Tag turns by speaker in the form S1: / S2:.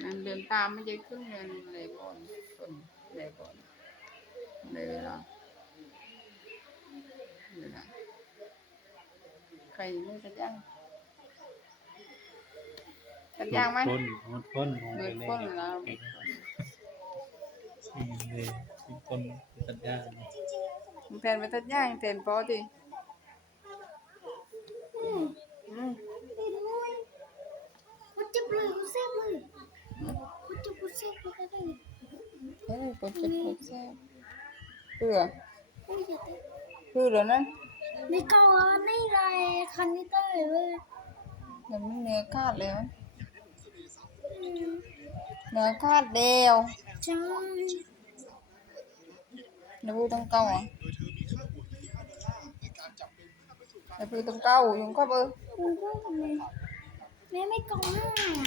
S1: นั่นเดินตามไม่ใช่ครึ่งเดือนเลยก่อนต้นเลยก่อนเลยเวลาเวลาใครไม่สัญญางสัญญางไหม
S2: คนหมดคนมด
S1: เบิด
S2: เลย
S1: คนแล้ว
S2: อืมเลยมีคนสัญญา
S1: มึงแทนไปสัญญางแทนปอดิอืม
S3: กูจับเลย
S1: thế này có chất hộp sao cửa cửa nè. đi câu này là khăn đi tới rồi là mình nửa cát rồi nửa cát đều trời
S3: nó vui trong câu à? Nó vui trong câu dùng có bơ? Mẹ mấy con á